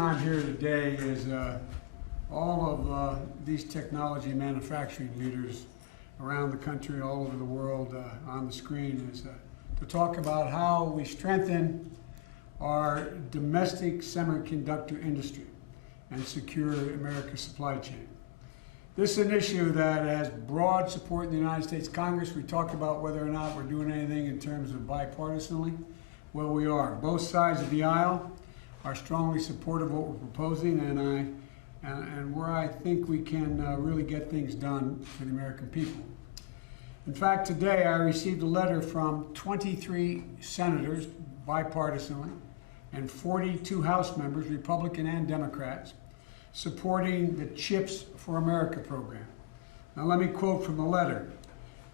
I'm here today is all of these technology manufacturing leaders around the country, all over the world on the screen is to talk about how we strengthen our domestic semiconductor industry and secure America's supply chain. This is an issue that has broad support in the United States Congress. We talked about whether or not we're doing anything in terms of bipartisanly. Well, we are. Both sides of the aisle are strongly supportive of what we're proposing, and where I think we can really get things done for the American people. In fact, today I received a letter from 23 senators, bipartisanly, and 42 House members, Republican and Democrats, supporting the CHIPS for America program. Now let me quote from the letter.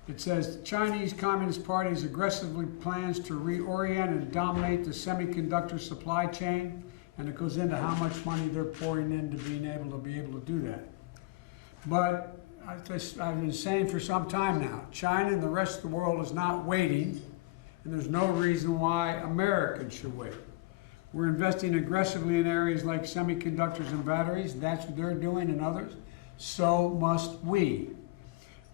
It says, the Chinese Communist Party aggressively plans to reorient and dominate the semiconductor supply chain, and it goes into how much money they're pouring into being able to do that. But I've been saying for some time now, China and the rest of the world is not waiting, and there's no reason why Americans should wait. We're investing aggressively in areas like semiconductors and batteries. That's what they're doing, and others. So must we.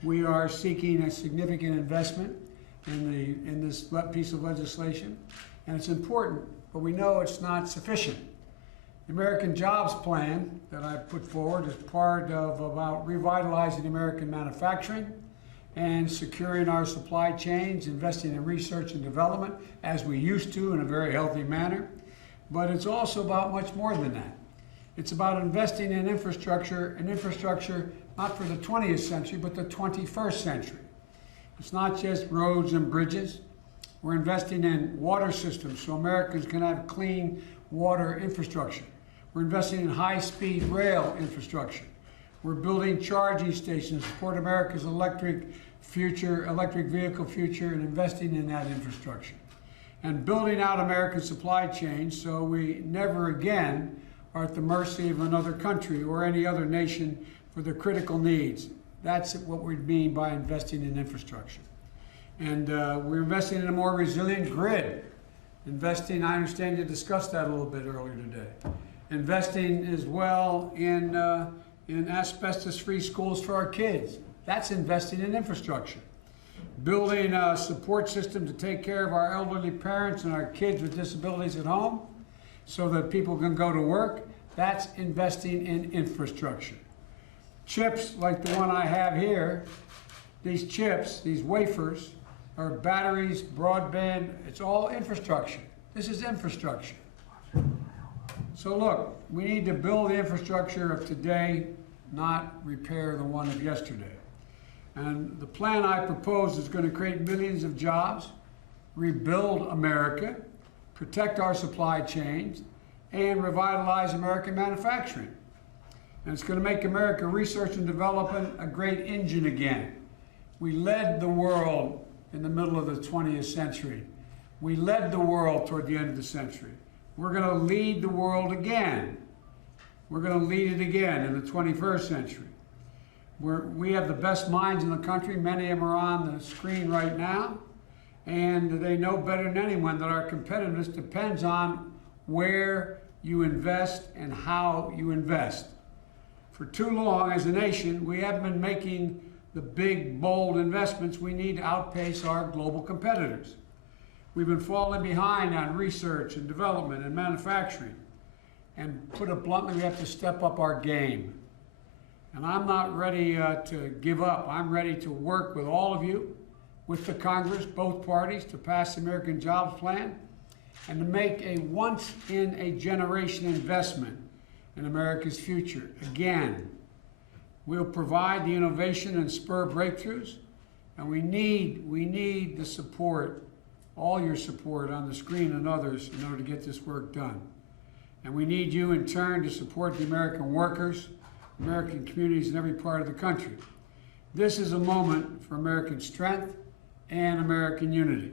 We are seeking a significant investment in this piece of legislation, and it's important, but we know it's not sufficient. The American Jobs Plan that I put forward is part of about revitalizing American manufacturing and securing our supply chains, investing in research and development as we used to in a very healthy manner. But it's also about much more than that. It's about investing in infrastructure, not for the 20th century, but the 21st century. It's not just roads and bridges. We're investing in water systems so Americans can have clean water infrastructure. We're investing in high-speed rail infrastructure. We're building charging stations to support America's electric vehicle future, and investing in that infrastructure. And building out American supply chains so we never again are at the mercy of another country or any other nation for their critical needs. That's what we mean by investing in infrastructure. And we're investing in a more resilient grid. I understand you discussed that a little bit earlier today. Investing as well in asbestos-free schools for our kids. That's investing in infrastructure. Building a support system to take care of our elderly parents and our kids with disabilities at home so that people can go to work. That's investing in infrastructure. Chips like the one I have here, these chips, these wafers, are batteries, broadband, it's all infrastructure. This is infrastructure. So look, we need to build the infrastructure of today, not repair the one of yesterday. And the plan I propose is going to create millions of jobs, rebuild America, protect our supply chains, and revitalize American manufacturing. And it's going to make America research and development a great engine again. We led the world in the middle of the 20th century. We led the world toward the end of the century. We're going to lead the world again. We're going to lead it again in the 21st century. We have the best minds in the country. Many of them are on the screen right now. And they know better than anyone that our competitiveness depends on where you invest and how you invest. For too long as a nation, we haven't been making the big, bold investments we need to outpace our global competitors. We've been falling behind on research and development and manufacturing. And put it bluntly, we have to step up our game. And I'm not ready to give up. I'm ready to work with all of you, with the Congress, both parties, to pass the American Jobs Plan and to make a once-in-a-generation investment in America's future. Again, we'll provide the innovation and spur breakthroughs, and we need the support, all your support on the screen and others in order to get this work done. And we need you in turn to support the American workers, American communities in every part of the country. This is a moment for American strength and American unity,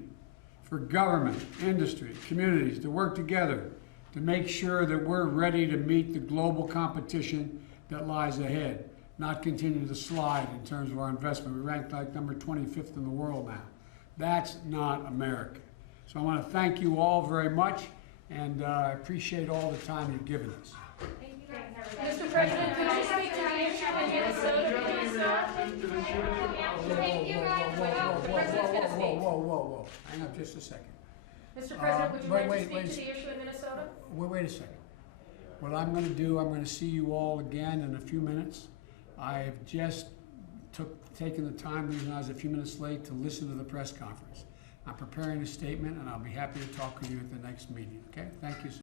for government, industry, communities to work together to make sure that we're ready to meet the global competition that lies ahead, not continue to slide in terms of our investment. We ranked like number 25th in the world now. That's not America. So I want to thank you all very much. and I appreciate all the time you've given us. Mr. President, could you speak to the issue in Minnesota? Whoa. Hang on just a second. Mr. President, would you like to wait, speak to the issue in Minnesota? Wait a second. What I'm going to do, I'm going to see you all again in a few minutes. I have just taken the time, even though I was a few minutes late, to listen to the press conference. I'm preparing a statement, and I'll be happy to talk with you at the next meeting, okay? Thank you, sir.